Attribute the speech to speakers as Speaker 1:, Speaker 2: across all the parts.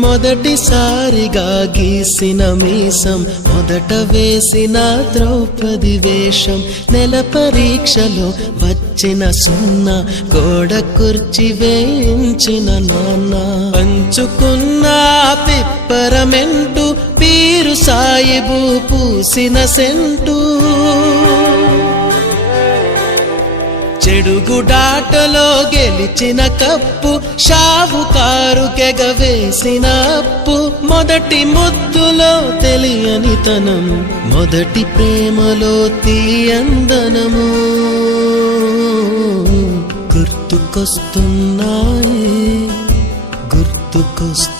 Speaker 1: మొదటిసారిగా గీసిన మీసం మొదట వేసిన ద్రౌపది వేషం నెల పరీక్షలో వచ్చిన సున్నా గోడ కుర్చి వేయించిన నాన్న. పంచుకున్న పిప్పరమెంటు పీరు సాయిబు పూసిన సెంటూ. చెడుగుడాటలో గెలిచిన కప్పు షావుకారు కెగవేసిన అప్పు. మొదటి ముద్దులో తెలియని తనం మొదటి ప్రేమలో తీయందనము. గుర్తుకొస్తున్నాయి గుర్తుకొస్తు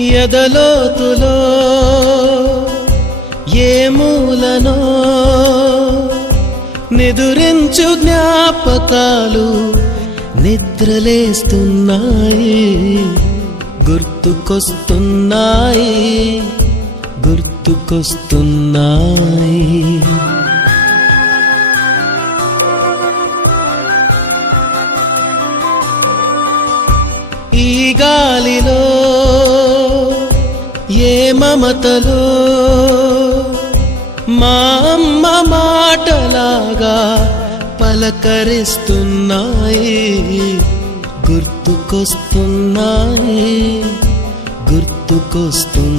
Speaker 1: ఎదలోతులో ఏ మూలనో నిదురించు జ్ఞాపకాలు నిద్రలేస్తున్నాయి గుర్తుకొస్తున్నాయి గుర్తుకొస్తున్నాయి. ఈ గాలిలో మమతలో మా అమ్మ మాటలాగా పలకరిస్తున్నాయి గుర్తుకొస్తున్నాయి గుర్తుకొస్తున్నాయి.